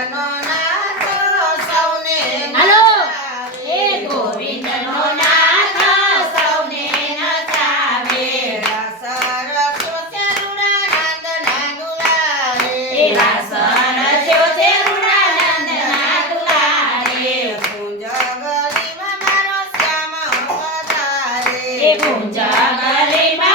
ગોવિંદનો નાથ સૌને હાલો નચાવે. એ ગોવિંદનો નાથ સૌને નચાવે સરસો ચરુડાનંદના દુલારે. એવા સરસ્યો છે રૂડાનંદના દુલારે કુંજ ગલીમાં મારો શ્યામ પધારે. એ કુંજ ગલીમાં